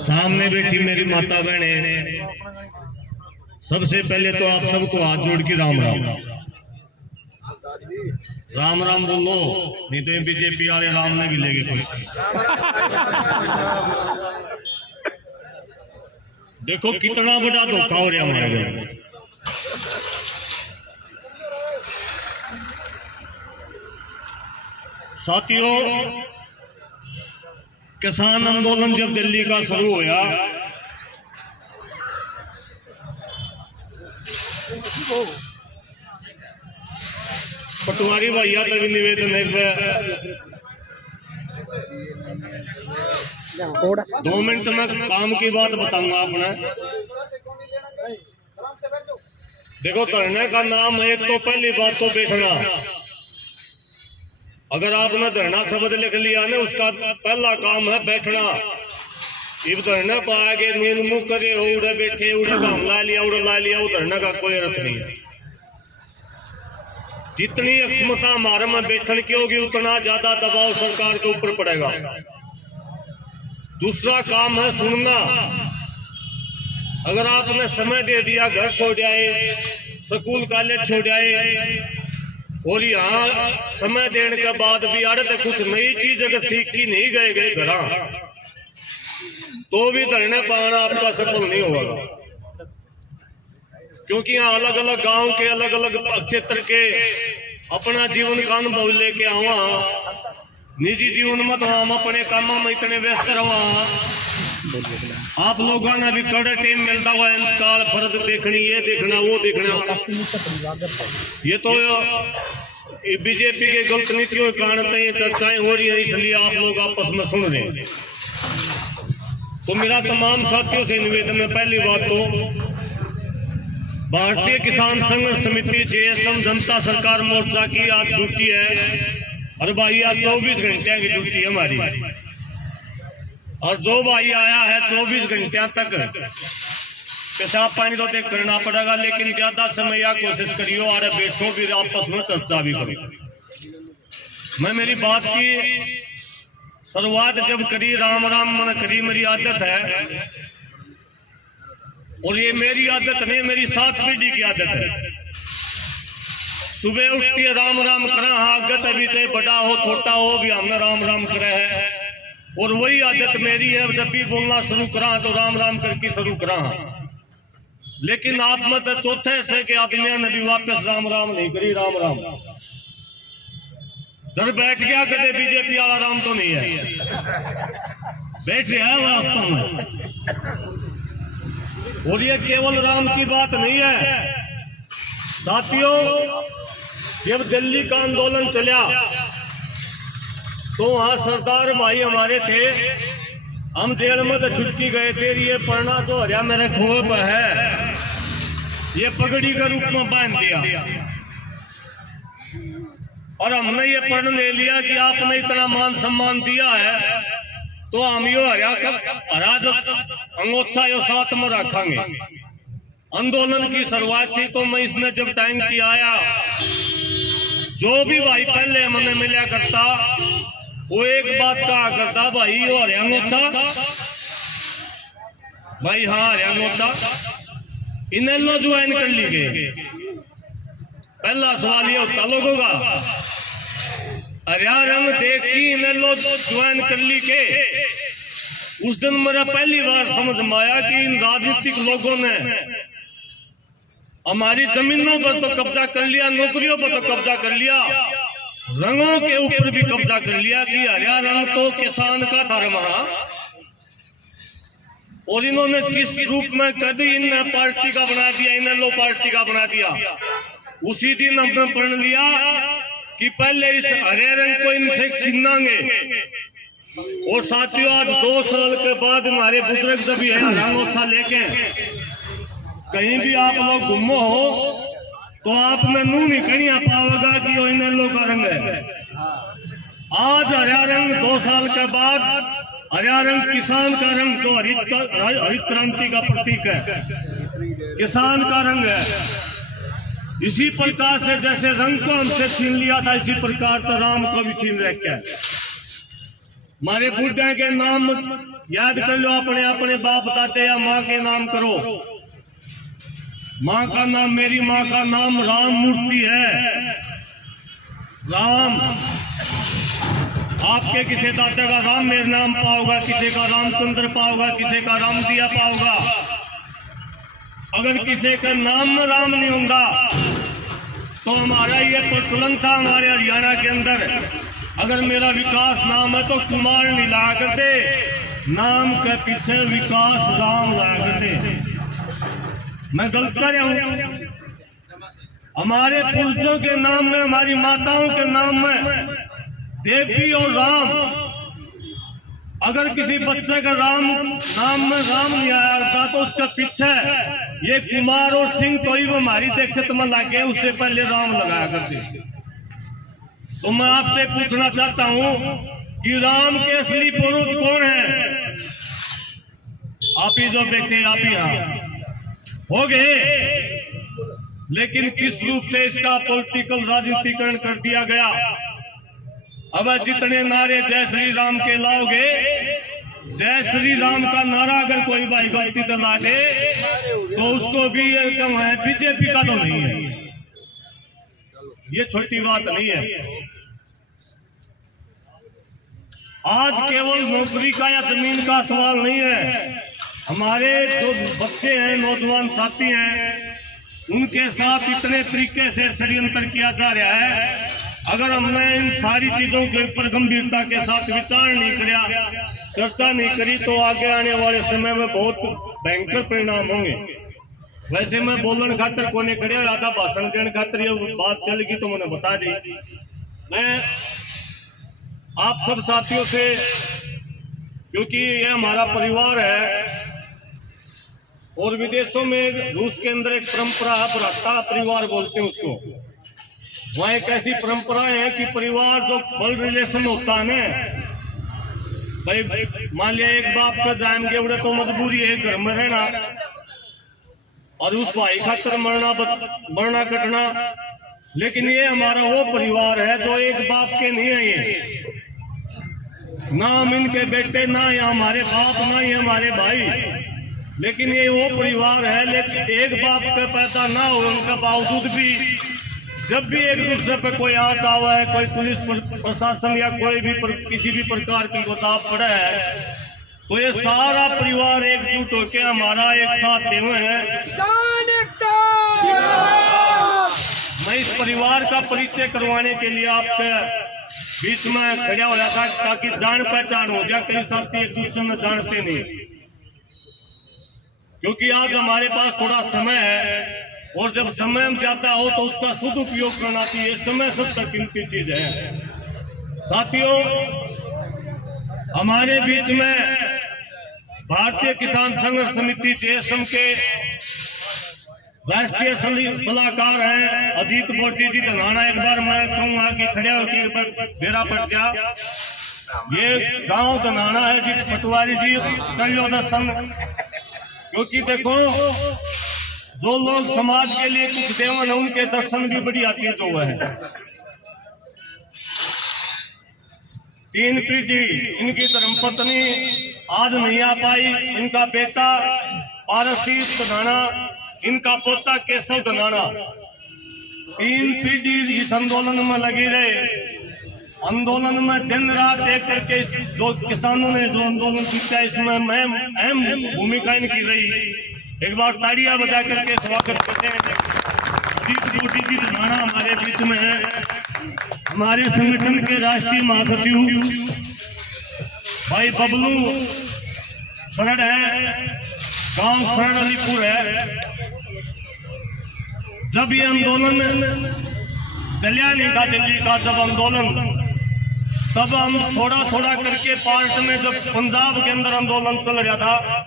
सामने बैठी मेरी माता बहने, सबसे पहले तो आप सबको हाथ जोड़ के राम राम राम राम बोलो, नहीं तो बीजेपी वाले राम ने भी लेंगे कोई। देखो कितना बड़ा धोखा हो रहा हमारे। साथियों, किसान आंदोलन जब दिल्ली का शुरू हुआ, पटवारी भैया तक निवेदन है, 2 मिनट में काम की बात बताऊंगा आपने। देखो, धरने का नाम है, एक तो पहली बात तो बैठना। अगर आपने धरना शब्द लिख लिया ना, उसका पहला काम है बैठना। इब धरने पर आगे नींद मुंह करे हो, उड़े बैठे, उड़े काम ला लिया, उड़े ला लिया, वो धरने का कोई अर्थ नहीं है। जितनी अक्षमता हमारे में बैठने की होगी, उतना ज्यादा दबाव सरकार के ऊपर पड़ेगा। दूसरा काम है सुनना। अगर आपने समय दे दिया, घर छोड़ आए, स्कूल कॉलेज छोड़ आए, और यहाँ समय देने के बाद भी अरे तो कुछ नई चीज अगर सीख की नहीं गए घर, तो भी धरने पाना आपका सफल नहीं होगा। क्योंकि यहाँ अलग अलग गांव के, अलग अलग क्षेत्र के अपना जीवन का अनुभव लेके आवा। निजी जीवन में तो हम अपने कामों में इतने व्यस्त रहा। आप लोगों ने भी कड़े टाइम मिलता हुआ इंतकाल फर्द देखनी, ये देखना, वो देखना। ये तो बीजेपी के गलत नीतियों के कारण ये चर्चाएं हो रही है, इसलिए आप लोग आपस में सुन रहे हैं। तो मेरा तमाम साथियों से निवेदन है, पहली बात तो भारतीय किसान संघर्ष समिति जेएसएम जनता सरकार मोर्चा की आज ड्यूटी है। अरे भाई, आज 24 घंटे की ड्यूटी है हमारी, और जो भाई आया है 24 घंटे तक पेशाब पानी तो देख करना पड़ेगा, लेकिन ज्यादा समय या कोशिश करियो, और बैठो फिर आपस में चर्चा भी करो। मैं मेरी बात की शुरुआत जब करी, राम राम मन करी, मेरी आदत है, और ये मेरी आदत नहीं, मेरी 7 पीढ़ी की आदत है। सुबह उठती है राम राम करा, आगत अभी से बड़ा हो छोटा हो भी हमने राम राम करे है, और वही आदत मेरी है। जब भी बोलना शुरू करा तो राम राम करके शुरू करा। लेकिन आप मत चौथे से के आदमियों ने भी वापस राम राम नहीं करी, राम राम डर बैठ गया। कदे बीजेपी वाला राम तो नहीं है, बैठ गया है वास्तव में। और ये केवल राम की बात नहीं है साथियों। जब दिल्ली का आंदोलन चला तो वहां सरदार भाई हमारे थे, हम जेल में तो छुटकी गए थे। ये पढ़ना जो हरिया मेरे खोप है, ये पगड़ी के रूप में बांध दिया, और हमने ये पढ़ ले लिया कि आपने इतना मान सम्मान दिया है, तो हम यो हरा जो अंगोत्साह यो साथ में रखेंगे। आंदोलन की शुरुआत थी तो मैं इसने जब टाइम की आया, जो भी भाई पहले हमने मिला करता, वो एक बात कहा करता, भाई यो हरिया अंगोत्साह, भाई हाँ हरिया अंगोत्साह इन्हें लो ज्वाइन कर ली गए। पहला सवाल ये होता लोगों का, हरिया रंग देख की इन्हें लो ज्वाइन कर ली के। उस दिन मेरा पहली बार समझ में आया कि इन राजनीतिक लोगों ने हमारी जमीनों पर तो कब्जा कर लिया, नौकरियों पर तो कब्जा कर लिया, रंगों के ऊपर भी कब्जा कर लिया कि हरिया रंग तो किसान का था हमारा। और इन्होंने किस रूप में कभी इन पार्टी का बना दिया, इन्हें लो पार्टी का बना दिया। उसी दिन हमने पढ़ लिया कि पहले इस हरे रंग को इनसे छीनेंगे। और साथियों, आज 2 साल के बाद हमारे बुजुर्ग जब भी है अंगोत्साह लेके कहीं भी आप लोग घूमो हो, तो आपने नू नहीं कहीं पाओगा कि वो इन्हें लोग का रंग है। आज हरा रंग 2 साल के बाद हरा रंग किसान का रंग, जो हरित क्रांति का प्रतीक है, किसान का रंग है। इसी प्रकार से जैसे रंग को हमसे छीन लिया था, इसी प्रकार तो राम को भी छीन रखा है। हमारे बुढ़ा के नाम याद कर लो, अपने अपने बाप दादे या माँ के नाम करो। माँ का नाम, मेरी माँ का नाम राम मूर्ति है। राम, आपके किसी दादा का राम मेरे नाम पाओगा, किसी का रामचंद्र पाओगा, किसी का राम दिया पाओगा। अगर किसी का नाम में राम नहीं होगा तो हमारा ये प्रचलन था हमारे हरियाणा के अंदर, अगर मेरा विकास नाम है तो कुमार नहीं लगा करते, नाम के पीछे विकास राम लगा करते। मैं गलत कर रहा हूं? हमारे पुरुषों के नाम में, हमारी माताओं के नाम में देवी और राम, अगर किसी बच्चे का राम नाम में राम नहीं आया था तो उसका पीछे ये कुमार और सिंह कोई भी हमारी देखत में लगे, उससे पहले राम लगाया करते। तो मैं आपसे पूछना चाहता हूं कि राम के असली पुरुष कौन है? आप ही जो बैठे, आप ही यहाँ हो गए, लेकिन किस रूप से इसका पॉलिटिकल राजनीतिकरण कर दिया गया। अब जितने नारे जय श्री राम के लाओगे, जय श्री राम का नारा अगर कोई भाई गलती से ला दे तो उसको भी ये कम है, बीजेपी का तो नहीं है, ये छोटी बात नहीं है। आज केवल नौकरी का या जमीन का सवाल नहीं है। हमारे जो बच्चे हैं, नौजवान साथी हैं, उनके साथ इतने तरीके से षड्यंत्र किया जा रहा है। अगर हमने इन सारी चीजों के ऊपर गंभीरता के साथ विचार नहीं किया, चर्चा नहीं करी, तो आगे आने वाले समय में बहुत भयंकर परिणाम होंगे। वैसे मैं बोलने खातर कोने खड़े, आधा भाषण देने खातर ये बात चलेगी तो मैंने बता दी। मैं आप सब साथियों से, क्योंकि ये हमारा परिवार है और विदेशों में, रूस के अंदर एक परंपरा है, भ्राता परिवार बोलते हैं उसको। वहाँ एक ऐसी परंपरा है कि परिवार जो ब्लड रिलेशन होता है ना, भाई मान लिया एक बाप का जाएंगे उड़े तो मजबूरी है घर में रहना और उस भाई खातर मरना कटना। लेकिन ये हमारा वो परिवार है जो एक बाप के नहीं है, ये ना हम इनके बेटे, ना ये हमारे बाप, ना ये हमारे भाई, लेकिन ये वो परिवार है। लेकिन एक बाप का पैदा ना हो उनका बावजूद भी जब भी एक दूसरे पे कोई आँच आवा है, कोई पुलिस प्रशासन या कोई भी किसी भी प्रकार की गोताब पड़ा है, तो ये सारा परिवार एकजुट होकर हमारा एक साथ दे हुए हैं। मैं इस परिवार का परिचय करवाने के लिए आपके बीच में खड़ा हो रहा था ताकि जान पहचान हो जाए। कई साथी एक दूसरे में जानते नहीं, क्योंकि आज हमारे पास थोड़ा समय है और जब समय जाता हो तो उसका सदुपयोग करना चाहिए। समय सबसे कीमती चीज है। साथियों, हमारे बीच में भारतीय किसान संघर्ष समिति जेएसएम के राष्ट्रीय सलाहकार हैं अजीत बोटी जी धनाना। एक बार मैं कहूँगा कि खड़े होकर बेरा पट जा। ये गांव धनाना है जी, पटवारी जी कर लो दर्शन, क्योंकि देखो जो लोग समाज के लिए कुछ देवन है उनके दर्शन भी बढ़िया चीज हुआ है। 3 पीढ़ी इनकी धर्मपत्नी आज नहीं आ पाई, इनका बेटा पारसीत धनाना, इनका पोता केशव धनाना, 3 पीढ़ी इस आंदोलन में लगी रहे। आंदोलन में दिन रात एक करके जो किसानों ने जो आंदोलन किया इसमें अहम भूमिका इनकी रही। एक बार ताड़ियां बजा करके स्वागत करते हैं। अजीत बोटी जी धनाना हमारे बीच में है, हमारे संगठन के राष्ट्रीय महासचिव भाई बबलू खरड़ है, गांव खरड़ अलीपुर है। जब ये आंदोलन चलिया नहीं था दिल्ली का, जब आंदोलन, तब हम थोड़ा थोड़ा करके पार्ट में जब पंजाब के अंदर आंदोलन चल रहा था,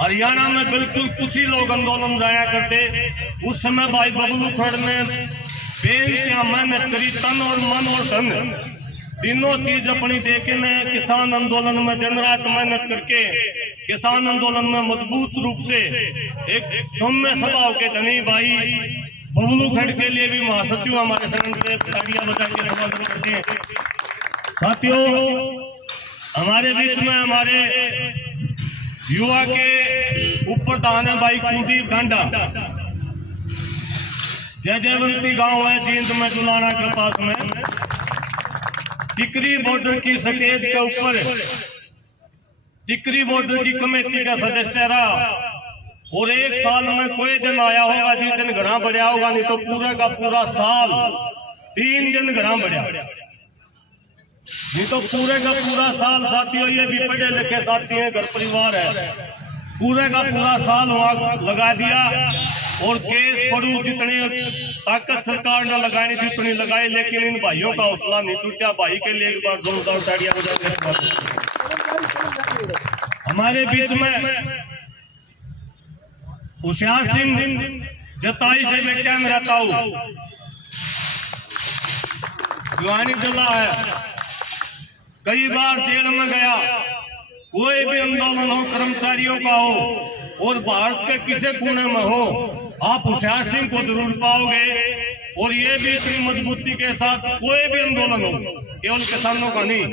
हरियाणा में बिल्कुल कुछ ही लोग आंदोलन जाया करते। उस समय भाई बबलू खरड़ ने बेइंतहा मेहनत करी, तन और मन और धन तीनों चीज अपनी देके ने किसान आंदोलन में दिन रात मेहनत करके किसान आंदोलन में मजबूत रूप से एक सौम्य स्वभाव के धनी भाई बबलू खरड़ के लिए भी महासचिव हमारे संगठन के ताड़ियां बजा के स्वागत करते हैं। साथियों, हमारे बीच में हमारे युवा के उप प्रधान है भाई कुलदीप गांडा। जयवंती गांव है जींद में जुलाना के पास में, टिकरी बॉर्डर की स्टेज के ऊपर टिकरी बॉर्डर की कमेटी का सदस्य रहा। और एक साल में कोई दिन आया होगा जिस दिन घर बढ़िया होगा, नहीं तो पूरा का पूरा साल 3 दिन घर बढ़िया, नहीं तो पूरे का पूरा साल साथियों, ये भी पढ़े लिखे साथी हैं, घर परिवार है, पूरे का पूरा साल वहां लगा दिया। और केस पड़ू जितने ताकत सरकार ने लगानी थी उतनी लगाई, लेकिन इन भाइयों का हौसला नहीं टूटा। भाई के लिए एक बार जोरदार तालियां बजाएं। हमारे बीच में होशियार सिंह जताई से बेटा मेरा ताऊ जुआनी जिला है, कई बार जेल में गया। कोई भी आंदोलन हो, कर्मचारियों का हो और भारत के किसी कोने में हो, आप होशियार सिंह को जरूर पाओगे। और ये भी इतनी मजबूती के साथ कोई भी आंदोलन हो, केवल किसानों का नहीं।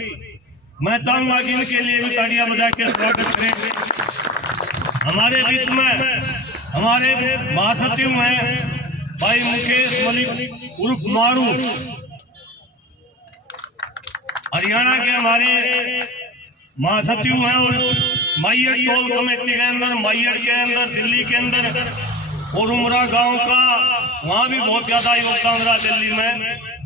मैं चाहूंगा कि इनके लिए भी तालियां बजा के स्वागत करें। हमारे बीच में हमारे महासचिव हैं भाई मुकेश मलिक उर्फ मारू, हरियाणा के हमारे महासचिव हैं। और माइयट टोल कमेटी के अंदर, माइयट के अंदर, दिल्ली के अंदर और उमरा गांव का वहां भी बहुत ज्यादा योगदान रहा दिल्ली में।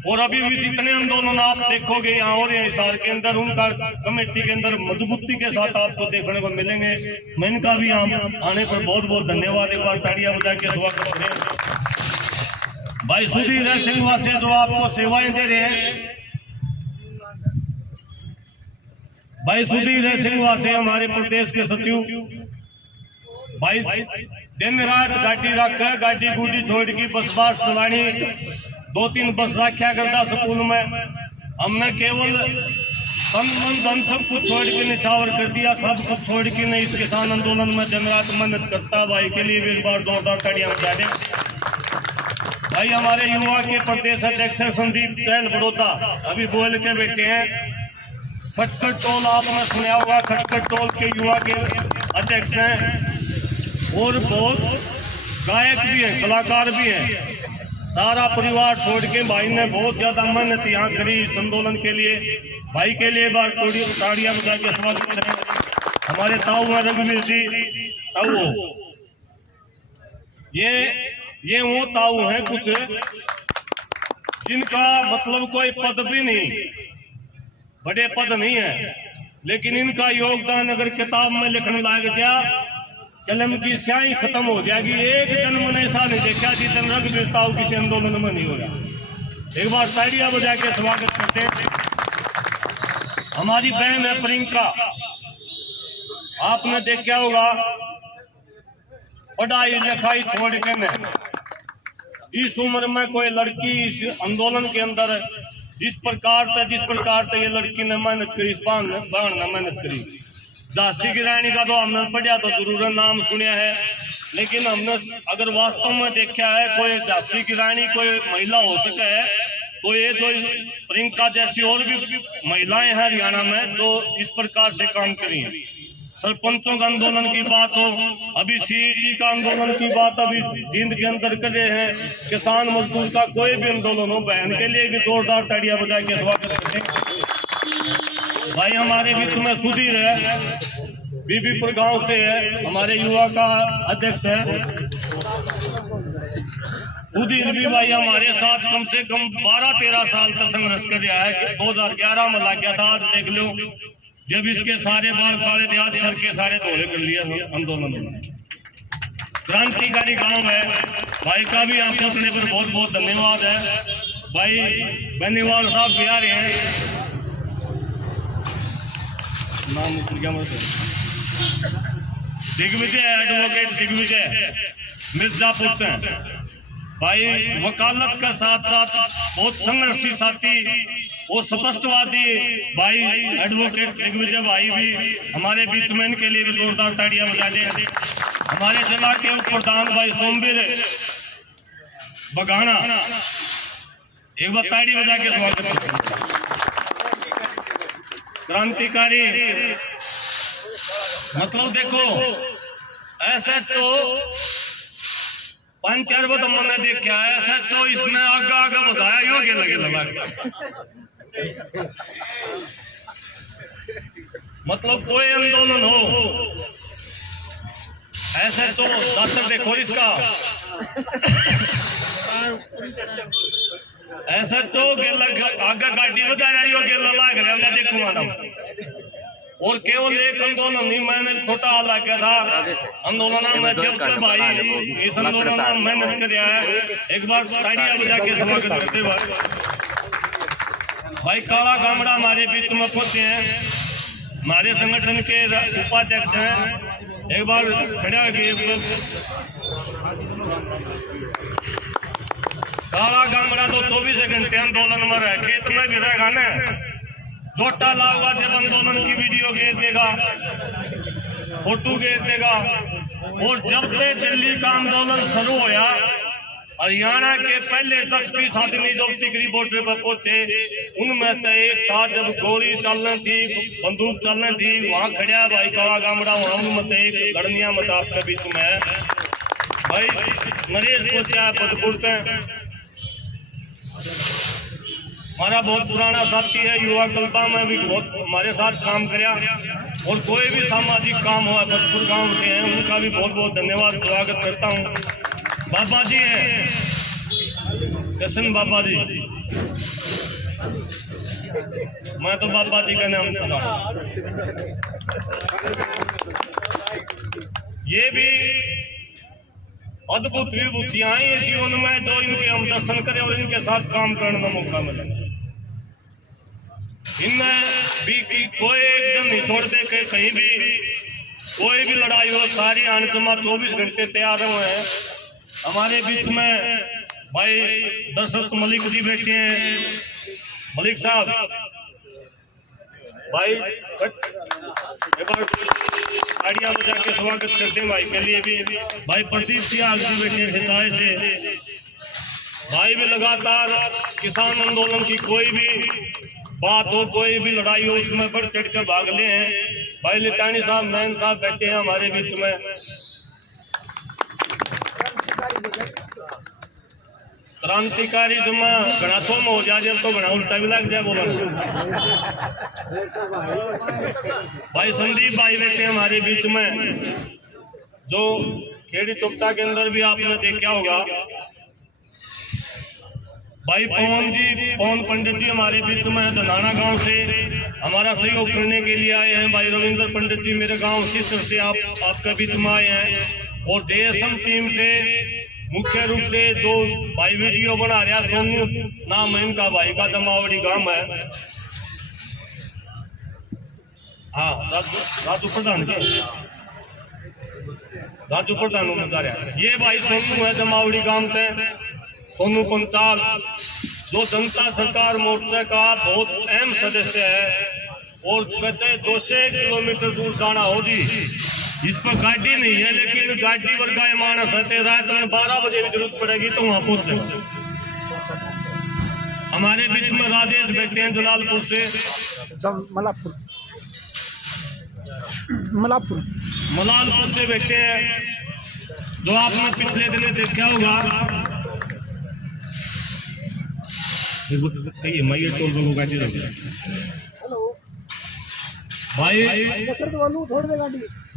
और अभी भी जितने आंदोलन आप देखोगे यहाँ और हिसार के अंदर, उनका कमेटी के अंदर मजबूती के साथ आपको देखने को मिलेंगे। मैं इनका भी आने पर बहुत बहुत धन्यवाद, एक बार तालियां बजा के स्वागत करें। भाई सुधीर सिंह वासे जो आपको सेवाएं दे रहे हैं, भाई सुधीर सिंह वासे हमारे प्रदेश के सचिव, भाई दिन रात गाड़ी रख, गाड़ी गुड्डी छोड़ की बस बात चलानी, 2-3 बस रखा करता स्कूल में। हमने केवल धन सब कुछ छोड़ के निछावर कर दिया, सब कुछ छोड़ के नहीं इस किसान आंदोलन में दिन रात मेहनत करता। भाई के लिए भी एक बार जोरदार तालियां बजा दें। भाई हमारे युवा के प्रदेश अध्यक्ष संदीप चैन बड़ौदा अभी बोल के बैठे हैं। खटखट टोल आपने सुना होगा, खटखट टोल के युवा के अध्यक्ष हैं और बहुत गायक भी हैं, कलाकार भी हैं। सारा परिवार छोड़ के भाई ने बहुत ज्यादा मेहनत यहाँ करी इस आंदोलन के लिए। भाई के लिए बार थोड़ी ताड़ियां बजा के स्वागत करें। हमारे ताऊ हैं रघुवीर जी ताऊ, ये वो ताऊ हैं कुछ जिनका मतलब कोई पद भी नहीं, बड़े पद नहीं है, लेकिन इनका योगदान अगर किताब में लिखने लग गया कलम की स्याही खत्म हो जाएगी। एक दिन मैंने ऐसा नहीं देखा जिस दिन रघुवीर ताऊ किसी आंदोलन में नहीं हो रहा। एक बार तालियां बजा के स्वागत करते हैं। हमारी बहन है प्रियंका, आपने देखा होगा पढ़ाई लिखाई छोड़ के मैं इस उम्र में कोई लड़की इस आंदोलन के अंदर जिस प्रकार से ये लड़की ने मेहनत करी, इस बाण ने मेहनत करी। झांसी की रानी का तो हमने पढ़ा तो जरूर नाम सुना है, लेकिन हमने अगर वास्तव में देखा है कोई झांसी की रानी कोई महिला हो सके है तो ये जो प्रियंका जैसी और भी महिलाएं हैं हरियाणा में जो इस प्रकार से काम करी हैं। सरपंचों का आंदोलन की बात हो, अभी सीईटी का आंदोलन की बात अभी जींद के अंदर कर रहे हैं, किसान मजदूर का कोई भी आंदोलन हो, बहन के लिए भी जोरदार ताड़ियां बजा के स्वागत करते हैं। भाई हमारे बीच में सुधीर है, बीबीपुर गांव से है, हमारे युवा का अध्यक्ष है। सुधीर भी भाई हमारे साथ कम से कम 12-13 साल तक संघर्ष कर रहा है। 2011 में लग गया था, आज देख लो जब इसके सारे बाल काले थे, आज सर के सारे धोले कर लिए आंदोलन में। क्रांतिकारी गांव है, भाई का भी आप पहुंचने पर बहुत बहुत धन्यवाद है। भाई बेनीवाल साहब बिहार हैं, नाम क्या दिग्विजय एडवोकेट दिग्विजय मिर्जापुर से भाई, वकालत के साथ साथ बहुत संघर्षी साथी और स्पष्टवादी भाई एडवोकेट दिग्विजय भाई भी हमारे बीच में, इनके लिए भी जोरदार ताड़ियां बजा दें। हमारे जिला के उप प्रधान भाई सोमवीर बगाना, एक बार ताड़ी बजा के स्वागत। क्रांतिकारी मतलब देखो ऐसा तो 5-4 बार मैंने देखा है ऐसा तो इसने आगे आगे बताया योग्य लगे लगा मतलब कोई आंदोलन हो ऐसे तो दफ्तर देखो इसका ऐसा तो आगे गाड़ी बजा रही हो गेला लाग रहा मैं देखूंगा और केवल एक आंदोलन नहीं मैंने छोटा हाल गया था आंदोलन में जब तक भाई इस आंदोलन में मेहनत कर रहा है एक बार ताड़ियां बजा के स्वागत करते हुए भाई काला गामड़ा हमारे बीच में पहुंचे हैं हमारे संगठन के उपाध्यक्ष हैं एक बार खड़ा हो काला गामड़ा तो 24 घंटे आंदोलन में रहे खेत में भी रहेगा ना जोटा लाऊंगा जब आंदोलन की वीडियो घेर देगा फोटो घेर देगा और जब से दिल्ली का आंदोलन शुरू होया हरियाणा के पहले 10-20 आदमी जो टिकरी बॉर्डर पर पहुंचे उनमें से एक था जब गोली चलने थी बंदूक चलने थी वहां खड़ा भाई काला गामड़ा वहां मत एक गड़निया मत आपके बीच में है भाई नरेश पहुंचा पदपुरते हमारा बहुत पुराना साथी है युवा कल्पा में भी बहुत हमारे साथ काम कराया और कोई भी सामाजिक काम हुआ बदपुर गांव से हैं उनका भी बहुत बहुत धन्यवाद स्वागत करता हूं बाबा जी हैं कृष्ण बाबा जी मैं तो बाबा जी का नाम पता ये भी अद्भुत विभूतियां हैं जीवन में जो इनके हम दर्शन करें और इनके साथ काम करने का मौका मिले इनमें भी की कोई एकदम नहीं छोड़ दे के कहीं भी कोई भी लड़ाई हो सारी आनजमा 24 घंटे तैयार हुए हैं हमारे बीच में भाई दर्शक मलिक जी बैठे हैं मलिक साहब भाई ताड़ियां बजा के स्वागत करते हैं भाई के लिए भी भाई प्रदीप सियाल जी बैठे सिसाए से भाई भी लगातार किसान आंदोलन की कोई भी बात हो कोई भी लड़ाई हो उसमें बढ़ चढ़ कर भाग ले हैं भाई लितानी साहब नैन साहब बैठे हैं हमारे बीच में क्रांतिकारी जमा घना सोम हो जाए जब तो घना उल्टा भी लग जाए बोला भाई संदीप भाई बैठे हमारे बीच में जो खेड़ी चौपटा के अंदर भी आपने देखा होगा भाई पवन पंडित जी हमारे बीच में धनाना गांव से हमारा सहयोग करने के लिए आए हैं भाई रविंद्र पंडित जी मेरे गांव सिस्टर से आपके बीच में आए हैं और जेएसएम टीम से मुख्य रूप से जो भाई वीडियो बना रहा सोनू नाम है इनका भाई का जमावड़ी गांव है हाँ राजू प्रधान बता रहा ये भाई सोनू है जमावड़ी गांव से सोनू पंचाल जो जनता सरकार मोर्चा का बहुत अहम सदस्य है और 200 किलोमीटर दूर जाना हो जी इस पर गाड़ी नहीं है लेकिन गाड़ी वर्गा मानस है रात में 12 बजे भी जरूरत पड़ेगी तो वहां पहुंचे हमारे बीच में राजेश बैठे हैं जलालपुर से मलालपुर से बैठे हैं जो आपने पिछले दिन देखा होगा भाई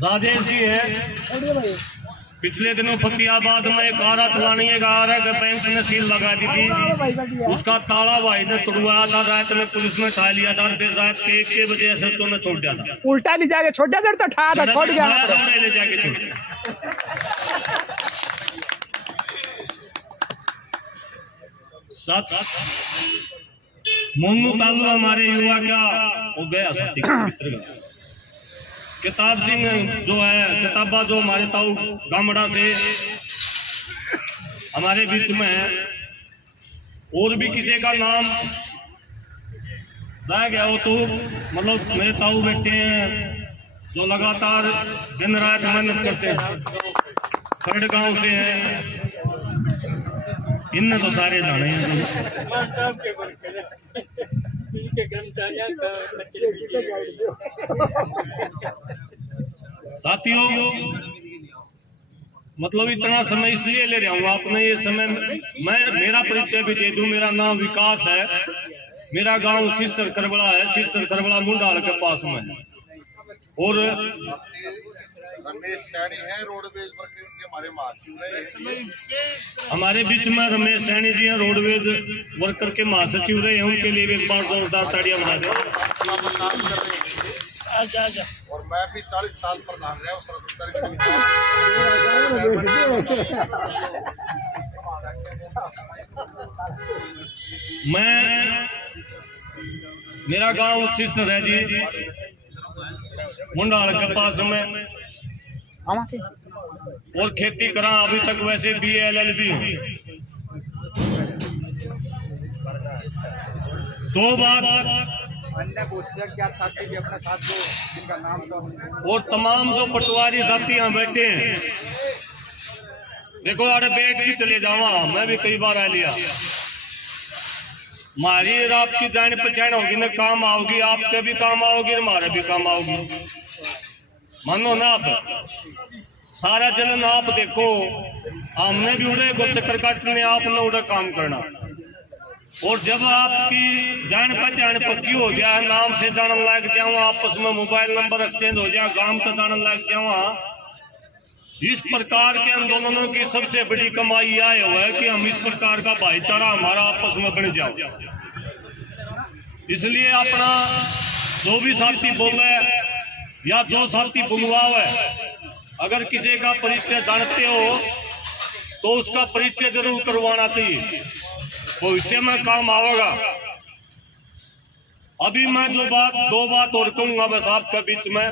राजेश जी है पिछले दिनों फतेहाबाद में एक आरा चलाने का आ रहा है बैंक ने सील लगा दी थी उसका ताला भाई ने तोड़वाया था रात में पुलिस ने उठा लिया था फिर रात के 1 बजे ऐसे तो ने छोड़ दिया था उल्टा ले जाके छोड़ दिया तो ठा था छोड़ गया ले जाके छोड़ दिया साथ मोनू तालू हमारे युवा का वो गया साथी किताब सिंह जो है किताबा जो हमारे ताऊ गामड़ा से हमारे बीच में है और भी किसी का नाम रह गया हो तो मतलब मेरे ताऊ बैठे हैं जो लगातार दिन रात मेहनत करते हैं खरड़ गांव से हैं इनने तो सारे जाने हैं साथियों, मतलब इतना समय इसलिए ले रहा हूँ आपने ये समय, मैं मेरा परिचय भी दे दूं। मेरा नाम विकास है, मेरा गांव सिरसर खरबड़ा है। सिरसर खरबड़ा मुंडाल के पास में है। और रमेश सैनी है रोडवेज वर्कर के हमारे महासचिव रहे। हमारे बीच में रमेश सैनी जी हैं, रोडवेज वर्कर के महासचिव रहे हैं। उनके लिए भी एक बार जोरदार ताड़ियां बजा दें। और मैं भी 40 साल प्रधान रहा हूँ मैं, मेरा गांव सिरसर है जी, मुंडाल के पास में, और खेती करा अभी तक वैसे BA-LLB। 2 बार और तमाम जो पटवारी साथी यहाँ बैठे हैं, देखो आड़े बैठ के चले जावा, मैं भी कई बार आ लिया। हमारी और आपकी जान पहचान होगी ना, काम आओगी, आपके भी काम आओगी, हमारे भी काम आओगी। मानो ना आप सारा जलन आप देखो, हमने भी उड़े गो चक्कर काटने, आपने उड़े काम करना। और जब आपकी जान पहचान पक्की हो जाए, नाम से जानने लग जाओ, आपस में मोबाइल नंबर एक्सचेंज हो जाए, गांव का जानने लग जाओ, इस प्रकार के आंदोलनों की सबसे बड़ी कमाई यह है कि हम इस प्रकार का भाईचारा हमारा आपस में बन जाओ। इसलिए अपना जो भी साथी बोले या जो साथी बुलवावे, अगर किसी का परिचय जानते हो तो उसका परिचय जरूर करवाना चाहिए, भविष्य में काम आएगा। अभी मैं जो दो बात और कहूंगा बस आपके बीच में।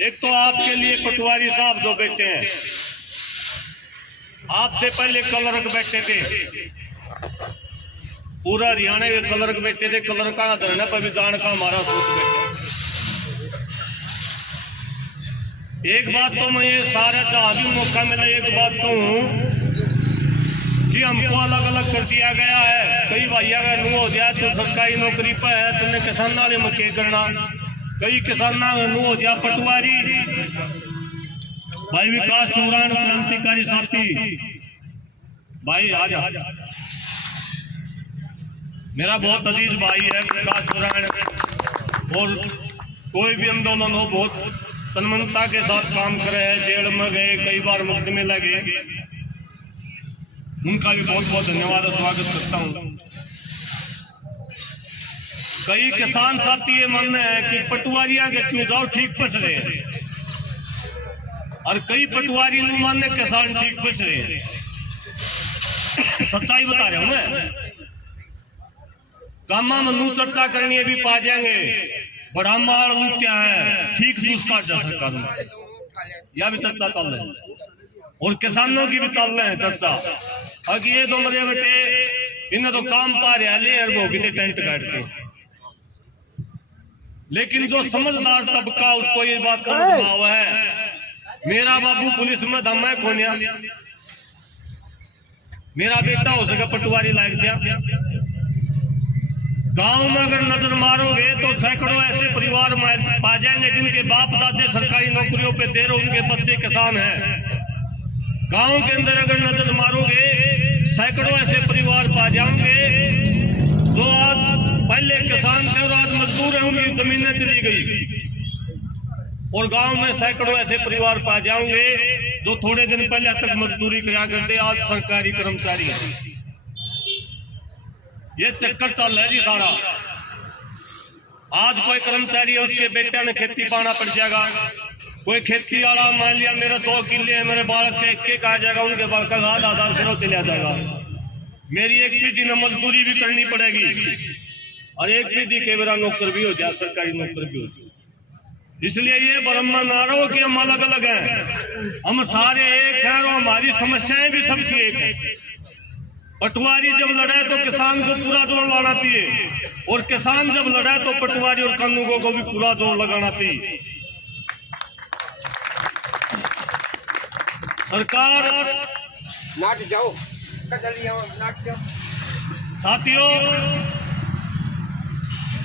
एक तो आपके लिए पटवारी साहब जो बैठे हैं, आपसे पहले क्लर्क बैठे थे, पूरा हरियाणा के क्लर्क बैठे थे। क्लर्क का धरना पर भी जान का हमारा सोच बैठे। एक बात तो मैं ये सारे जहाँ भी मौका मिला एक बात कहूँ कि हमको अलग अलग कर दिया गया है। कई भैया का नू हो जाए तो सरकारी नौकरी पर है, तुमने किसान वाले में क्या करना। कई किसान नू हो जाए पटवारी। भाई विकास चौरान क्रांतिकारी साथी भाई आजा, मेरा बहुत अजीज भाई है विकास चौरान, और कोई भी आंदोलन हो बहुत तन्मयता के साथ काम करे है। जेल में गए, कई बार मुकदमे लगे, उनका भी बहुत बहुत धन्यवाद और स्वागत करता हूँ। कई किसान साथी ये मानते हैं कि पटवारियां के क्यों जाओ ठीक फंस रहे हैं, और कई पटवारी नहीं मानने किसान ठीक फंस रहे हैं। सच्चाई बता रहा हूं मैं। कामा में नू चर्चा करनी है भी पा जाएंगे, बड़ा माल लू क्या है ठीक दूसरा जा सरकार में, यह भी चर्चा चल रही है, और किसानों की भी चल रहे हैं चर्चा। अगर ये दो मरे बेटे इन्हें तो काम पा रहे हैं वो भी टेंट काटते, लेकिन जो समझदार तबका उसको ये बात समझ में आवा है। मेरा बाबू पुलिस में धमा खोनिया, मेरा बेटा हो सके पटवारी लायक जा। गांव में अगर नजर मारोगे तो सैकड़ों ऐसे परिवार पा जाएंगे जिनके बाप दादे सरकारी नौकरियों पे दे रहे, उनके बच्चे किसान हैं। गांव के अंदर अगर नजर मारोगे सैकड़ों ऐसे परिवार पा जाओगे जो आज पहले किसान थे और आज मजदूर हैं, उनकी जमीनें चली गई। और गांव में सैकड़ों ऐसे परिवार पा जाओगे जो थोड़े दिन पहले तक मजदूरी किया करते, आज सरकारी कर्मचारी हैं। ये चक्कर चल रहा है जी सारा। आज कोई कर्मचारी है, उसके बेटे ने खेती पाना पड़ जाएगा। कोई खेती वाला मान लिया मेरे 2 किले है, मेरे बालक के एक आ जाएगा, उनके बालक का आधा फिर चला जाएगा। मेरी एक पीढ़ी ने मजदूरी भी करनी पड़ेगी, और एक पीढ़ी के मेरा नौकर भी हो जाए, सरकारी नौकर भी हो जाए। इसलिए ये ब्रह्म नारो कि हम अलग अलग हैं, हम सारे एक हैं और हमारी समस्याएं भी सबकी एक है। पटवारी जब लड़े तो किसान को पूरा जोर लगाना चाहिए, और किसान जब लड़े तो पटवारी और कानूनों को भी पूरा जोर लगाना चाहिए। सरकार साथियों,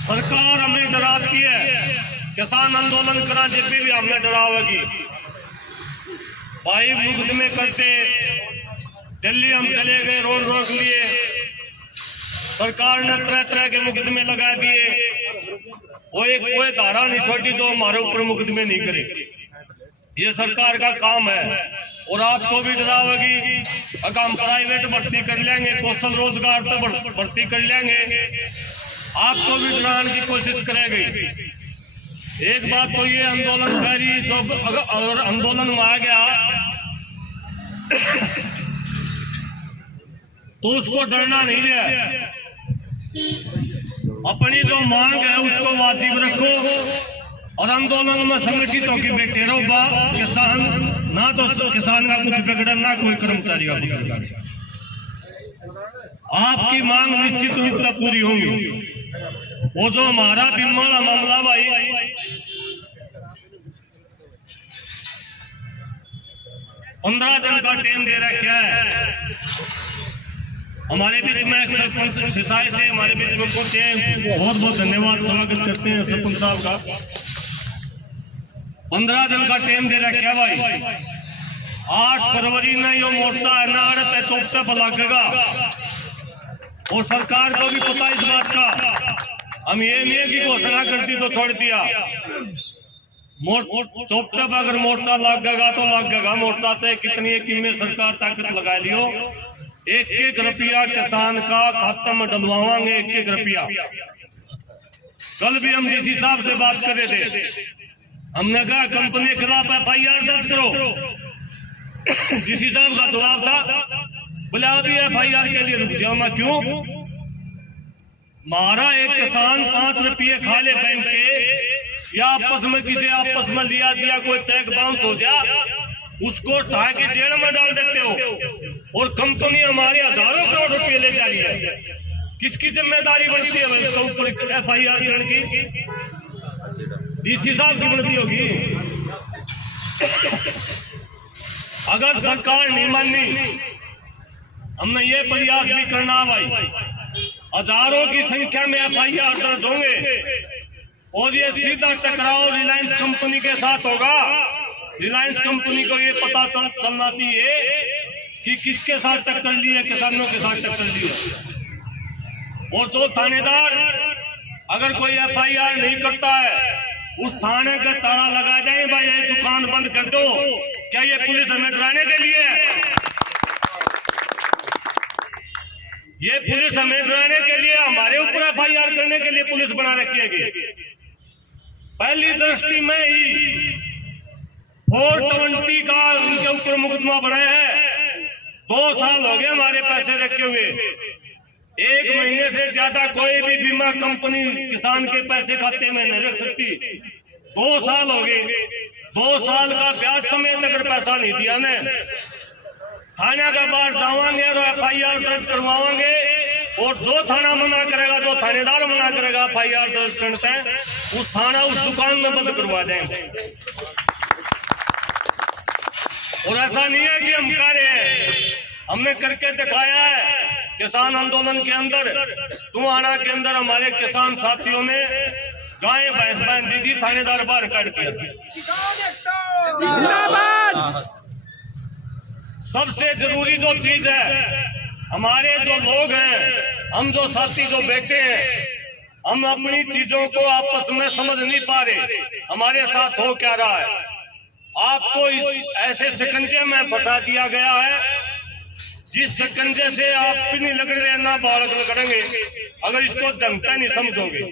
सरकार हमें डराती है, किसान आंदोलन करा जब भी हमने डरावेगी। भाई मुकदमे करते, दिल्ली हम चले गए, रोड रोक लिए, सरकार ने तरह तरह के मुकदमे लगा दिए। वो एक कोई धारा नहीं छोड़ी जो हमारे ऊपर मुकदमे नहीं करे। ये सरकार का काम है। और आपको भी डरावेगी, अगर हम प्राइवेट भर्ती कर लेंगे, कौशल रोजगार तो भर्ती कर लेंगे, आपको भी डराने की कोशिश करेगी। एक बात तो ये आंदोलनकारी जो अगर आंदोलन में आ गया तो उसको डरना नहीं है। अपनी जो मांग है उसको वाजिब रखो और आंदोलन में संगठित होकर बैठे रहो। किसान ना तो किसान का कुछ बिगड़ा, ना कोई कर्मचारी का कुछ बिगड़ा। आपकी मांग निश्चित रूप से पूरी होगी। वो जो हमारा बिमला मामला भाई, पंद्रह दिन का टाइम दे रखा है। हमारे बीच में एक सरपंच सिसाई से हमारे बीच में पहुंचे, बहुत बहुत धन्यवाद, स्वागत करते हैं सरपंच साहब का। 15 दिन का टाइम दे रखा है भाई। 8 फरवरी ने यो मोर्चा है ना अड़ते चौपटे पर लगेगा और सरकार को भी पता इस बात का। हम ये नहीं की घोषणा करती तो छोड़ दिया, चौपटे पर अगर मोर्चा लगेगा तो लगेगा मोर्चा, चाहे कितनी एक में सरकार ताकत लगा लियो। एक एक रुपया किसान का खाता में डलवाएंगे, एक एक रुपया। कल भी हम डीसी साहब से बात कर रहे थे, हमने कहा कंपनी के खिलाफ FIR दर्ज करो। डीसी साहब का जवाब था, बोले अभी FIR के लिए रुक जाओ। मैं क्यों? मारा एक किसान 5 रुपये खा ले बैंक के, या आपस में किसी आपस में लिया दिया कोई चेक बाउंस हो जा, उसको उठा के जेल में डाल देते हो और कंपनी हमारे हजारों करोड़ रुपए ले जा रही है। किसकी जिम्मेदारी बनती है इसके ऊपर FIR करने की? डीसी साहब की बनती होगी। अगर सरकार नहीं मानी, हमने ये प्रयास भी करना भाई, हजारों की संख्या में FIR दर्ज होंगे और ये सीधा टकराव रिलायंस कंपनी के साथ होगा। रिलायंस कंपनी को ये पता चलना चाहिए कि किसके साथ टक्कर ली है, किसानों के साथ टक्कर ली है। और जो थानेदार अगर कोई FIR नहीं करता है, उस थाने का ताला लगा दें, भाई ये दुकान बंद कर दो। क्या ये पुलिस हमें डराने के लिए है? ये पुलिस हमें डराने के लिए, हमारे ऊपर FIR करने के लिए पुलिस बना रखी है। पहली दृष्टि में ही 420 का उनके ऊपर मुकदमा बनाया है। 2 साल हो गए हमारे पैसे रखे हुए, 1 महीने से ज्यादा कोई भी बीमा कंपनी किसान के पैसे खाते में नहीं रख सकती। 2 साल हो गए, 2 साल का ब्याज समेत अगर पैसा नहीं दिया ने, थाना का बाहर जावांगे और FIR दर्ज करवाएंगे। और जो थाना मना करेगा, जो थानेदार मना करेगा FIR दर्ज करते हैं, उस थाना उस दुकान में बंद करवा देंगे। और ऐसा नहीं है कि हम कर रहे हैं, हमने करके दिखाया है। किसान आंदोलन के अंदर, टुहाना के अंदर हमारे किसान साथियों ने गाय भैंस बांध दी थी, थानेदार बाहर काट दिया। सबसे जरूरी जो चीज है, हमारे जो लोग हैं, हम जो साथी जो बैठे हैं, हम अपनी चीजों को आपस में समझ नहीं पा रहे, हमारे साथ हो क्या रहा है। आपको इस ऐसे शिकंजे में फंसा दिया गया है जिस शिकंजे से आप भी नहीं लग रहे, ना बालक लड़ेंगे अगर इसको ढंग से नहीं समझोगे।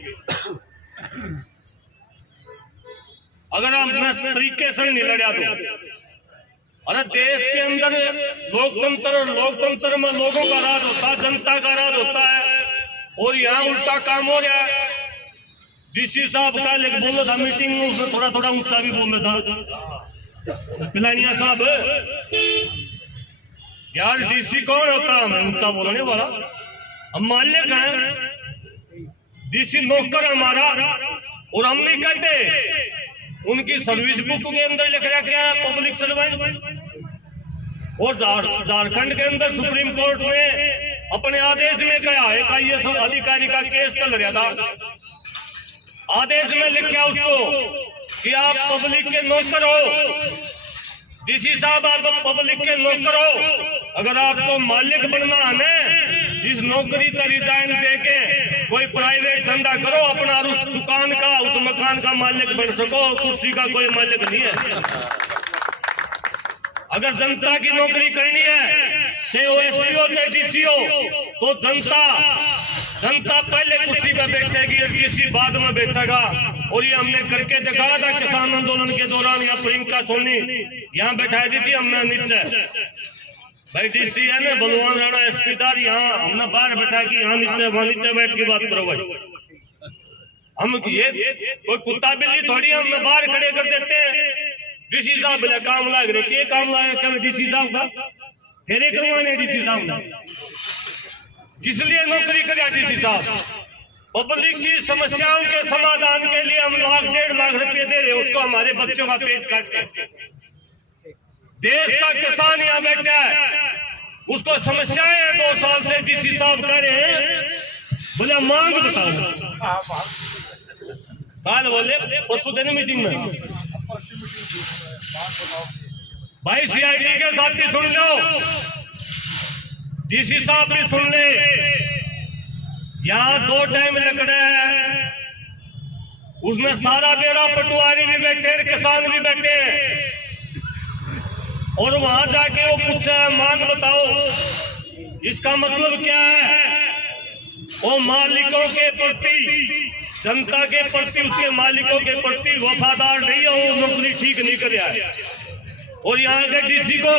अगर आप तरीके से नहीं लड़ा दो। अरे देश के अंदर लोकतंत्र, और लोकतंत्र में लोगों का राज होता है, जनता का राज होता है, और यहाँ उल्टा काम हो रहा है। डीसी साहब का एक बोल रहा था मीटिंग में, उसमें थोड़ा थोड़ा ऊंचा भी बोल रहा था पिलानिया साहब। यार डीसी कौन होता है हमें ऊंचा बोलने वाला? हम मालिक हैं, डीसी नौकर हमारा, और हम नहीं कहते। उनकी सर्विस बुक के अंदर लिख रहा क्या है पब्लिक सर्वेंट। और झारखंड के अंदर सुप्रीम कोर्ट में अपने आदेश में क्या है का ये सब अधिकारी का केस चल रहा था। आदेश में लिखा उसको कि आप पब्लिक के नौकर हो, डीसी साहब आप पब्लिक के नौकर हो, अगर आपको मालिक बनना है इस नौकरी का रिजाइन देके कोई प्राइवेट धंधा करो अपना, और उस दुकान का उस मकान का मालिक बन सको, कुर्सी का कोई मालिक नहीं है। अगर जनता की नौकरी करनी है, चाहे वो एसपी हो चाहे डीसी हो, तो जनता पहले कुर्सी पे बैठेगी और डीसी बाद में बैठेगा। और ये हमने करके दिखाया था किसान आंदोलन के दौरान। यहाँ प्रियंका सोनी यहाँ बैठाई दी थी हमने नीचे, भाई डीसी है ना बलवान राणा एसपीदार, यहाँ हमने बाहर बैठा कि यहाँ नीचे वहाँ नीचे बैठ के बात करो भाई। हम ये कोई कुत्ता बिल्ली थोड़ी हमने बाहर खड़े कर देते हैं। डीसी साहब बोले काम लाग रहे, के काम लागे क्या डीसी साहब का फेरे करवाने डीसी साहब ने, किस लिए नौकरी करे डीसी साहब? पब्लिक की समस्याओं के समाधान के लिए हम 1.5 लाख रुपए दे रहे हैं उसको, हमारे बच्चों का पेट काट के। देश का किसान यहाँ बैठा है, उसको समस्याएं हैं 2 साल से, डीसी साहब कह रहे हैं बोले मांग बताओ। कल बोले परसों दिन मीटिंग में भाई सीआईडी के साथी सुन लो, डीसी साहब भी सुन ले, यहाँ 2 टाइम लकड़े हैं, उसमें सारा बेड़ा पटवारी भी बैठे किसान भी बैठे, और वहां जाके वो पूछे मांग बताओ, इसका मतलब क्या है? वो मालिकों के प्रति, जनता के प्रति, उसके मालिकों के प्रति वफादार नहीं है, वो नौकरी ठीक नहीं कर रहा है। और यहाँ के डीसी को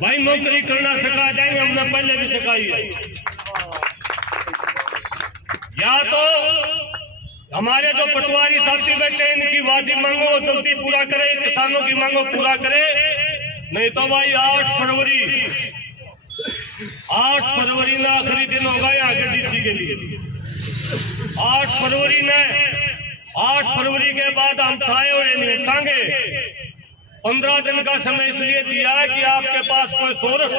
भाई नौकरी करना सिखा देंगे, हमने पहले भी सिखाई है। या तो हमारे जो पटवारी साथी बैठे हैं इनकी वाजिब मांगो वो जल्दी पूरा करे, किसानों की मांगो पूरा करे, नहीं तो भाई 8 फरवरी ना आखिरी दिन होगा यहाँ के डीसी के लिए। 8 फरवरी के बाद हम थाए और नहीं उठाएंगे। 15 दिन का समय इसलिए दिया है कि आपके पास कोई सोर्स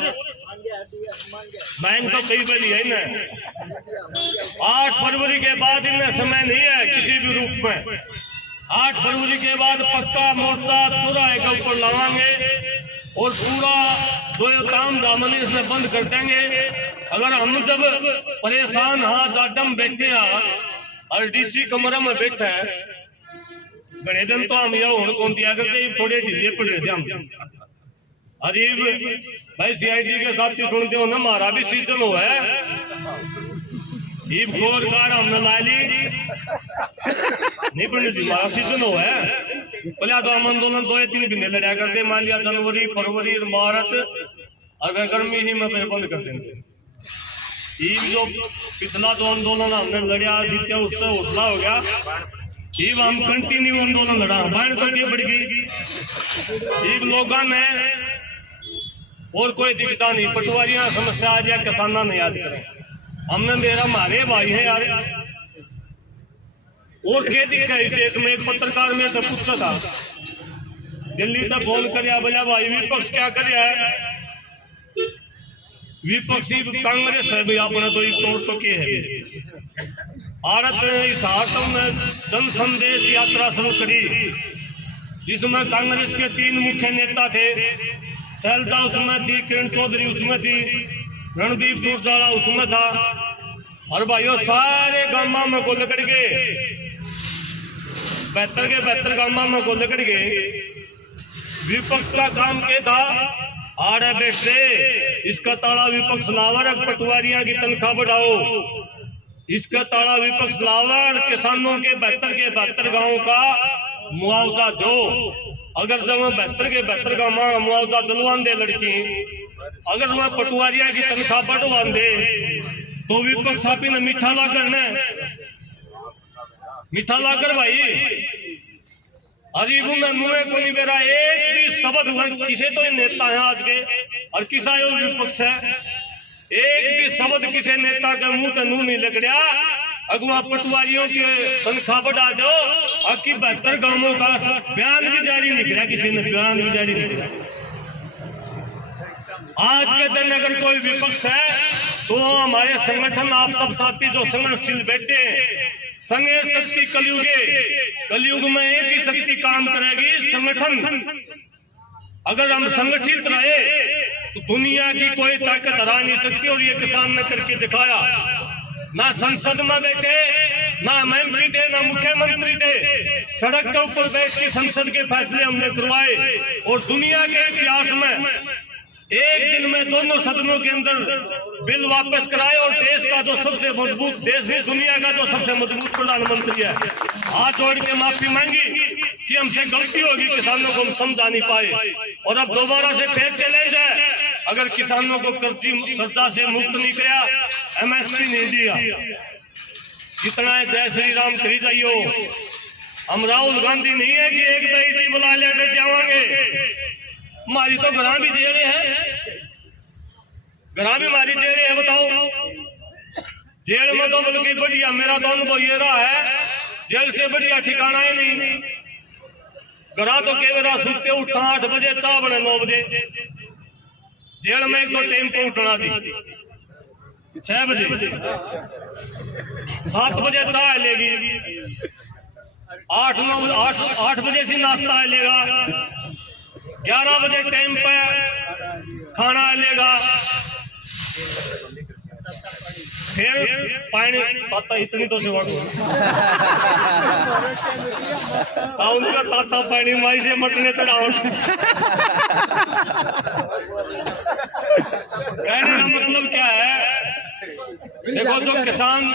मांग तो कई बार है ना। 8 फरवरी के बाद इन्हें समय नहीं है किसी भी रूप में। 8 फरवरी के बाद पक्का मोर्चा चौराहे के ऊपर लगाएंगे और पूरा जो काम दामनी इसमें बंद कर देंगे। अगर हम जब परेशान हाथ आदम बैठे और डीसी कमरा में बैठा है घने दिन तो हम यह हूं कौन दिया करते थोड़े ढीले पड़े थे हम। अजीब भाई सीआईडी के साथी सुनते हो ना, हमारा भी सीजन हुआ है, ईब गोर कार हमने ला ली नहीं पंडित जी, हमारा सीजन हुआ है। पहले तो हम आंदोलन 2-3 महीने लड़ा करते, मान लिया जनवरी फरवरी मार्च, और गर्मी ही में फिर बंद कर देंगे। ईब जो पिछला जो आंदोलन हमने लड़ा जीते उससे हौसला हो गया, ईब हम कंटिन्यू आंदोलन लड़ा, बाढ़ तो के बढ़ गई। ईब लोगों ने और कोई दिखता नहीं, पटवारियां समस्या आज या किसाना नहीं याद करें, हमने मेरा मारे भाई है यार। और क्या दिक्कत है इस देश में? एक पत्रकार में तो पूछा था, दिल्ली तक फोन कर बोला भाई विपक्ष क्या कर रहा है? विपक्षी कांग्रेस है भाई, अपना तो तोड़ तो के है। भारत इस हाटम में जन संदेश यात्रा शुरू करी, जिसमें कांग्रेस के 3 मुख्य नेता थे, शैलजा उसमें थी, किरण चौधरी उसमें थी, रणदीप सुरजाला उसमें था। और भाइयों सारे गामा में को लकड़ गए, 72 के 72 गामा में को लकड़ गए। विपक्ष का काम क्या था? आड़े बैठे इसका ताड़ा विपक्ष लावर, पटवारियां की तनख्वाह बढ़ाओ, इसका ताड़ा विपक्ष लावर, किसानों के 72 के 72 गांवों का मुआवजा दो। अगर जब 72 के 72 का मुआवजा दिलवान दे लड़की, अगर वह पटवारिया की तनख्वाह बढ़वान दे, तो विपक्ष आप ने मीठा ला करना, मीठा ला कर भाई। अजीब में मुँह को नहीं बेरा एक भी शब्द किसे तो नेता है आज के और किसा विपक्ष है, एक भी शब्द किसी नेता के मुंह तो नू नहीं लग रहा। अगुआ पटवारियों की तनख्वाह बढ़ा दो, आपकी 72 गांवों का बयान भी जारी नहीं किया, किसी ने बयान भी जारी नहीं किया। आज के दिन अगर कोई विपक्ष है तो हमारे संगठन आप सब साथी जो संघर्षशील बैठे हैं, संगे शक्ति कलयुग में एक ही शक्ति काम करेगी, संगठन। अगर हम संगठित रहे तो दुनिया की कोई ताकत हरा नहीं सकती। और ये किसान ने करके दिखाया। ना संसद में बैठे, ना एमपी थे, ना मुख्यमंत्री थे, सड़क के ऊपर बैठ के संसद के फैसले हमने करवाए। और दुनिया के इतिहास में एक दिन में दोनों सदनों के अंदर बिल वापस कराए। और देश का जो सबसे मजबूत, देश में दुनिया का जो सबसे मजबूत प्रधानमंत्री है, हाथ जोड़ के माफी मांगी कि हमसे गलती होगी, किसानों को हम समझा नहीं पाए। और अब दोबारा से फिर चैलेंज है, अगर किसानों को कर्जा से मुक्त नहीं किया, MSP नहीं दिया, जितना है जय श्री राम करी जाइयो। हम राहुल गांधी नहीं है कि एक बेटी बुला लेकर जाओगे। हमारी तो घरा भी जेड़े है, घरा भी हमारी जेड़े है। बताओ, जेल में तो बल्कि बढ़िया, मेरा तो अनुभव ये रहा है, जेल से बढ़िया ठिकाना ही नहीं। घरा तो केवरा सुते उठा 8 बजे, चाह बने 9 बजे। जेल में एक दो टाइम को उठना जी, 6 बजे, 7 बजे चाह लेगी, 8 बजे से नाश्ता लेगा, 11 बजे टाइम पे खाना लेगा, फिर पानी ताता इतनी तो सेवा उनका ताता पानी माई से मटने चढ़ाओ। कहने का मतलब क्या है, देखो जो किसान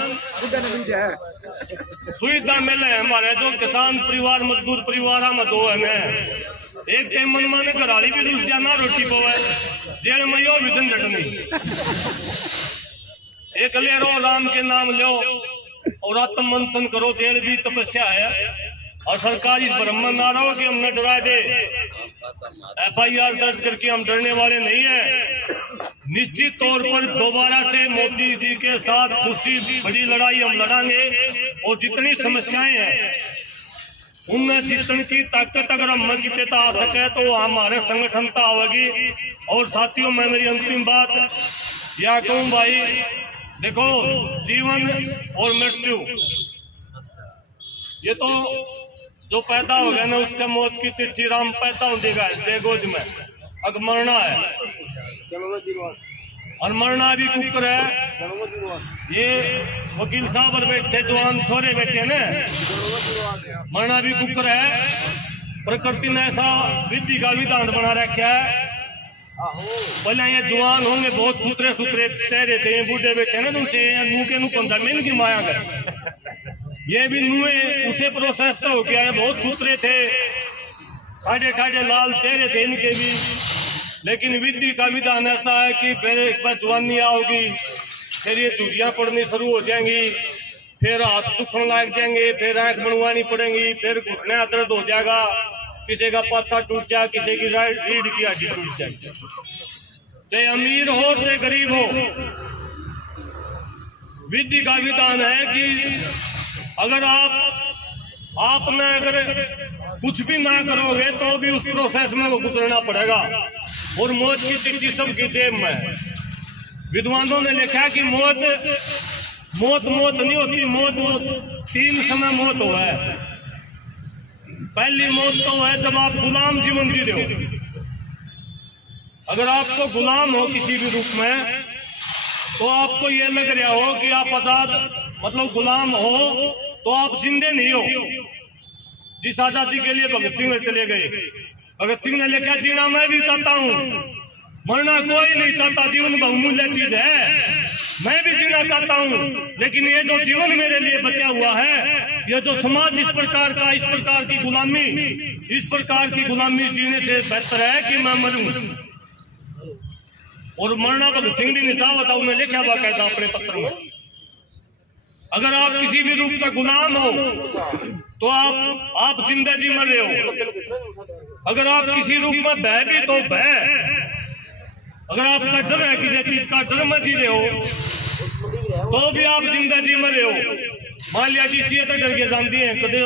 सुविधा मिले हमारे, जो किसान परिवार, मजदूर परिवार में जो है ना, एक टाइम मन माने घराली भी रुस जाना, रोटी पवे जेल में यो विजन जटनी। एक ले रो राम के नाम लो और आत्म मंथन करो, जेल भी तपस्या है। और सरकार इस ब्रह्म ना रहो कि हमने डरा दे, FIR दर्ज करके हम डरने वाले नहीं है। निश्चित तौर पर दोबारा से मोदी जी के साथ खुशी बड़ी लड़ाई हम लड़ांगे। और जितनी समस्याएं हैं उनमें जितनी की ताकत अगर हम कितने आ सके तो हमारे संगठन का आवेगी। और साथियों, मैं मेरी अंतिम बात या कहूँ भाई, देखो जीवन और मृत्यु ये तो जो पैदा हो गया ना, उसके मौत की चिट्ठी राम पैदा हो देगा गोज में। अब मरना है और मरना भी कुकर है। ये वकील साहब और बैठे जवान छोरे बैठे ना, मरना भी कुकर है। प्रकृति ने ऐसा विधि का विधान बना रखा है। पहले ये जवान होंगे बहुत सुथरे सुथरे चेहरे थे, बूढ़े बैठे ना, तुमसे मुँह के पंजा में इनकी माया गए। ये भी नुए उसे प्रोसेस तो हो गया है, बहुत सुथरे थे, काटे काटे लाल चेहरे थे इनके भी। लेकिन विधि का विधान ऐसा है कि फिर एक बार जवानी आओगी, फिर ये चूड़ियाँ पड़नी शुरू हो जाएंगी, फिर हाथ दुखने लग जाएंगे, फिर आँख बनवानी पड़ेंगी, फिर घुटने दर्द हो जाएगा, किसी का पासा टूट जाए, किसी की रीढ़ की हड्डी टूट जाएगी। चाहे अमीर हो चाहे गरीब हो, विधि का विधान है कि अगर आपने अगर कुछ भी ना करोगे तो भी उस प्रोसेस में वो गुजरना पड़ेगा। और मौत की चिट्ठी सबकी जेब में। विद्वानों ने लिखा कि मौत नहीं होती, मौत 3 समय मौत हुआ है। पहली मौत तो है जब आप गुलाम जीवन जी रहे हो। अगर आपको गुलाम हो किसी भी रूप में, तो आपको ये लग रहा हो कि आप आजाद, मतलब गुलाम हो, तो आप जिंदे नहीं हो। जिस आजादी के लिए भगत सिंह चले गए, भगत सिंह ने लिखा जीना मैं भी चाहता हूँ, मरना कोई नहीं चाहता, जीवन बहुमूल्य चीज है, मैं भी जीना चाहता हूँ। लेकिन ये जो जीवन मेरे लिए बचा हुआ है, ये जो समाज इस प्रकार की गुलामी जीने से बेहतर है कि मैं मरूं। और मरना भगत सिंह भी नहीं चाहता, उन्हें लिखा बाकायदा अपने पत्र में। अगर आप किसी भी रूप का गुलाम हो तो आप जिंदा जी मर रहे हो। अगर आप किसी रूप में भयभीत हो, अगर आपका डर है, किसी चीज का डर में जी रहे हो, तो भी आप जिंदा जी मर रहे हो। मान लिया किसी तो डर के जानती है, कदे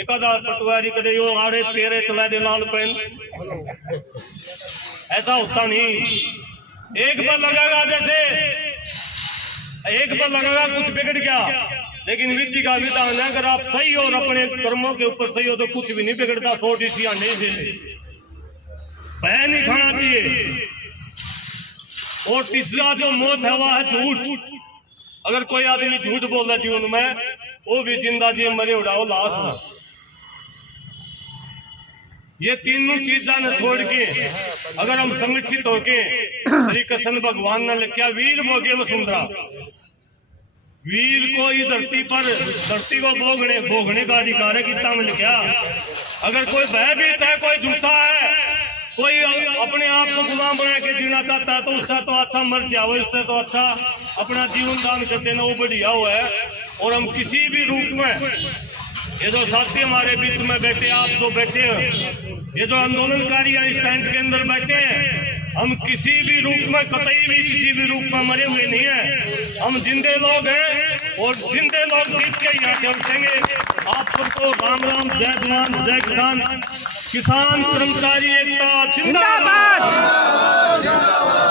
एक आधा पटवारी, कदे यो आड़े तेरे चला दे लाल पेन, ऐसा होता नहीं। एक बार लगेगा जैसे एक पर लगेगा कुछ बिगड़ गया, लेकिन विधि का विधान है, अगर आप सही हो और अपने कर्मों के ऊपर सही हो तो कुछ भी नहीं बिगड़ता। 100 डिसियां नहीं झेलनी, भय नहीं खाना चाहिए। और तीसरा जो मौत है वह है झूठ। अगर कोई आदमी झूठ बोल रहा जीवन में, वो भी जिंदा जी मरे उड़ाओ लाश हो। ये तीनों चीजा ने छोड़ के अगर हम संगठित होके श्री कृष्ण भगवान ने लिखा वीर भोगे वसुंधरा, वीर को ही धरती को भोगने का अधिकार है। गीता में लिखा अगर कोई भयभीत है, कोई झूठा है, कोई अपने आप को गुलाम बना के जीना चाहता है, तो उससे तो अच्छा मर जाओ, इससे तो अच्छा अपना जीवन दान कर देना वो बढ़िया हुआ है। और हम किसी भी रूप में, ये जो साथी हमारे बीच में बैठे, आप जो बैठे हैं, ये जो आंदोलनकारी हैं स्टैंड के अंदर बैठे हैं, हम किसी भी रूप में, कतई भी किसी भी रूप में मरे हुए नहीं हैं। हम जिंदे लोग हैं और जिंदे लोग जीत के यहाँ से उठेंगे। आप सबको राम राम, जय जवान जय किसान, किसान कर्मचारी एकता जिंदाबाद।